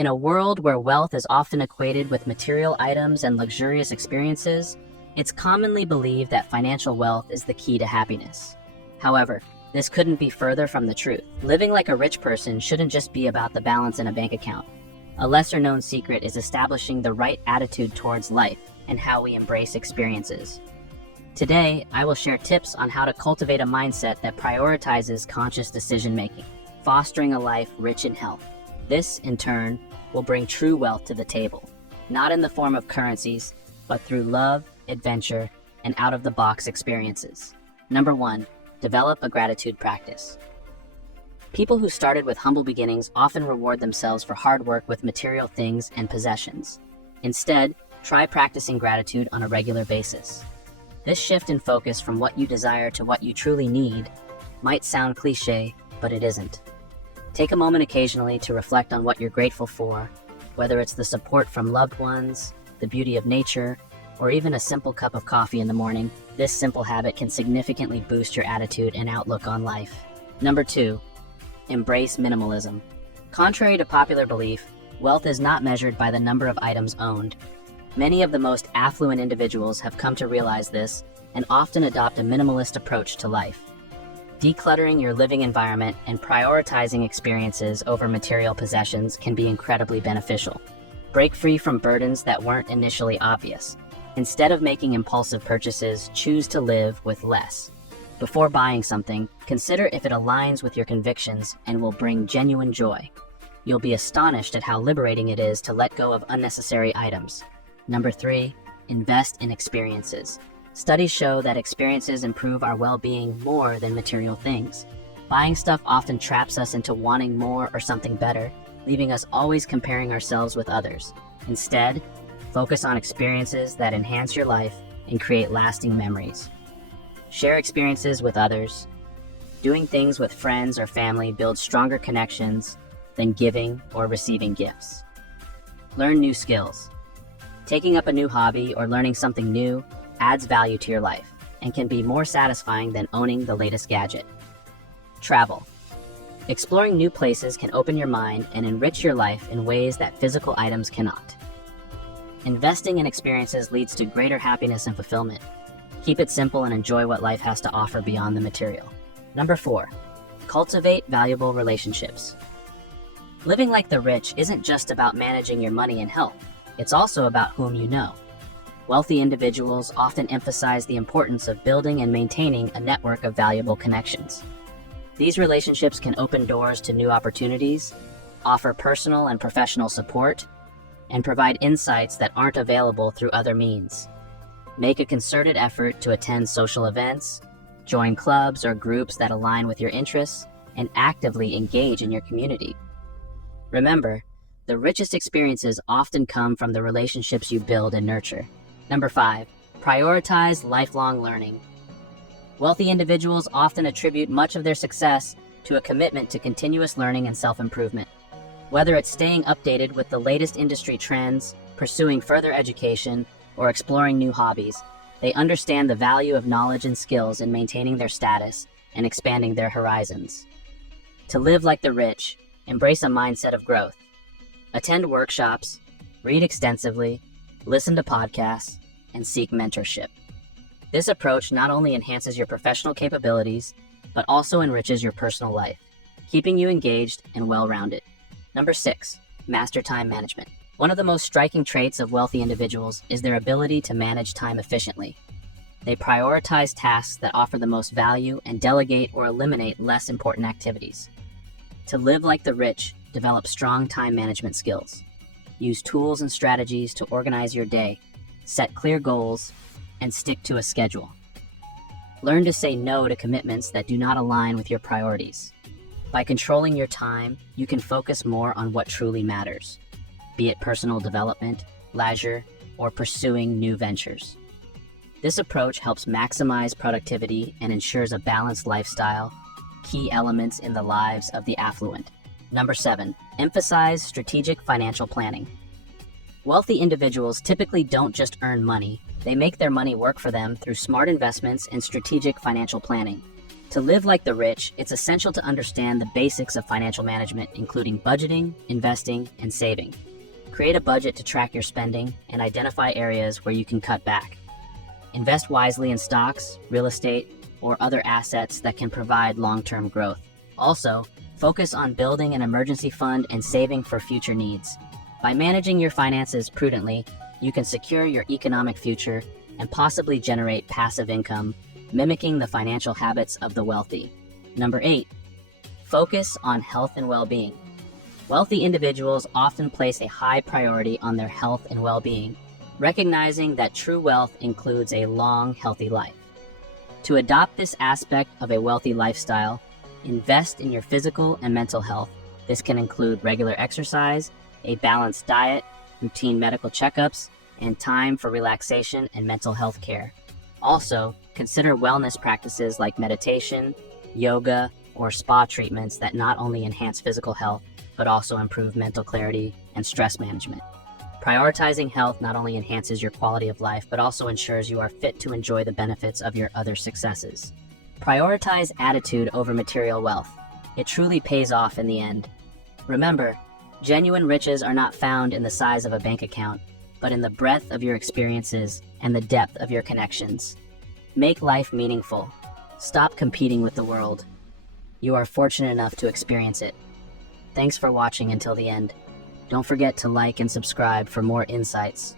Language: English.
In a world where wealth is often equated with material items and luxurious experiences, it's commonly believed that financial wealth is the key to happiness. However, this couldn't be further from the truth. Living like a rich person shouldn't just be about the balance in a bank account. A lesser-known secret is establishing the right attitude towards life and how we embrace experiences. Today, I will share tips on how to cultivate a mindset that prioritizes conscious decision-making, fostering a life rich in health. This, in turn, will bring true wealth to the table, not in the form of currencies, but through love, adventure, and out-of-the-box experiences. Number 1, develop a gratitude practice. People who started with humble beginnings often reward themselves for hard work with material things and possessions. Instead, try practicing gratitude on a regular basis. This shift in focus from what you desire to what you truly need might sound cliche, but it isn't. Take a moment occasionally to reflect on what you're grateful for, whether it's the support from loved ones, the beauty of nature, or even a simple cup of coffee in the morning. This simple habit can significantly boost your attitude and outlook on life. Number 2, embrace minimalism. Contrary to popular belief, wealth is not measured by the number of items owned. Many of the most affluent individuals have come to realize this and often adopt a minimalist approach to life. Decluttering your living environment and prioritizing experiences over material possessions can be incredibly beneficial. Break free from burdens that weren't initially obvious. Instead of making impulsive purchases, choose to live with less. Before buying something, consider if it aligns with your convictions and will bring genuine joy. You'll be astonished at how liberating it is to let go of unnecessary items. Number 3, invest in experiences. Studies show that experiences improve our well-being more than material things. Buying stuff often traps us into wanting more or something better, leaving us always comparing ourselves with others. Instead, focus on experiences that enhance your life and create lasting memories. Share experiences with others. Doing things with friends or family builds stronger connections than giving or receiving gifts. Learn new skills. Taking up a new hobby or learning something new adds value to your life and can be more satisfying than owning the latest gadget. Travel. Exploring new places can open your mind and enrich your life in ways that physical items cannot. Investing in experiences leads to greater happiness and fulfillment. Keep it simple and enjoy what life has to offer beyond the material. Number 4, cultivate valuable relationships. Living like the rich isn't just about managing your money and health. It's also about whom you know. Wealthy individuals often emphasize the importance of building and maintaining a network of valuable connections. These relationships can open doors to new opportunities, offer personal and professional support, and provide insights that aren't available through other means. Make a concerted effort to attend social events, join clubs or groups that align with your interests, and actively engage in your community. Remember, the richest experiences often come from the relationships you build and nurture. Number 5, prioritize lifelong learning. Wealthy individuals often attribute much of their success to a commitment to continuous learning and self-improvement. Whether it's staying updated with the latest industry trends, pursuing further education, or exploring new hobbies, they understand the value of knowledge and skills in maintaining their status and expanding their horizons. To live like the rich, embrace a mindset of growth. Attend workshops, read extensively, listen to podcasts, and seek mentorship. This approach not only enhances your professional capabilities, but also enriches your personal life, keeping you engaged and well-rounded. Number 6, master time management. One of the most striking traits of wealthy individuals is their ability to manage time efficiently. They prioritize tasks that offer the most value and delegate or eliminate less important activities. To live like the rich, develop strong time management skills. Use tools and strategies to organize your day, set clear goals, and stick to a schedule. Learn to say no to commitments that do not align with your priorities. By controlling your time, you can focus more on what truly matters, be it personal development, leisure, or pursuing new ventures. This approach helps maximize productivity and ensures a balanced lifestyle, key elements in the lives of the affluent. Number 7, emphasize strategic financial planning. Wealthy individuals typically don't just earn money, they make their money work for them through smart investments and strategic financial planning. To live like the rich, it's essential to understand the basics of financial management, including budgeting, investing, and saving. Create a budget to track your spending and identify areas where you can cut back. Invest wisely in stocks, real estate, or other assets that can provide long-term growth. Also, focus on building an emergency fund and saving for future needs. By managing your finances prudently, you can secure your economic future and possibly generate passive income, mimicking the financial habits of the wealthy. Number 8, focus on health and well-being. Wealthy individuals often place a high priority on their health and well-being, recognizing that true wealth includes a long, healthy life. To adopt this aspect of a wealthy lifestyle, invest in your physical and mental health. This can include regular exercise, a balanced diet, routine medical checkups, and time for relaxation and mental health care. Also, consider wellness practices like meditation, yoga, or spa treatments that not only enhance physical health, but also improve mental clarity and stress management. Prioritizing health not only enhances your quality of life, but also ensures you are fit to enjoy the benefits of your other successes. Prioritize attitude over material wealth. It truly pays off in the end. Remember, genuine riches are not found in the size of a bank account, but in the breadth of your experiences and the depth of your connections. Make life meaningful. Stop competing with the world. You are fortunate enough to experience it. Thanks for watching until the end. Don't forget to like and subscribe for more insights.